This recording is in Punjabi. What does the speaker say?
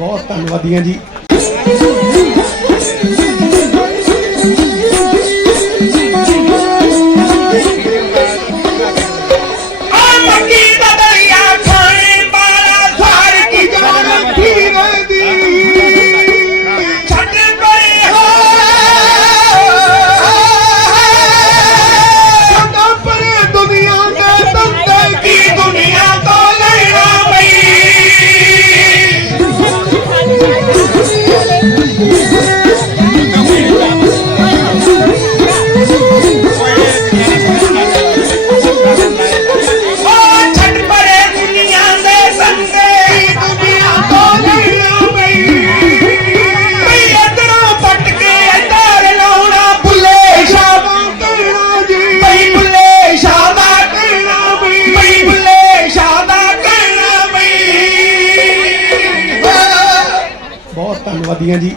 ਬਹੁਤ ਧੰਨਵਾਦੀਆਂ ਜੀ। ਧੰਨਵਾਦੀਆਂ ਜੀ।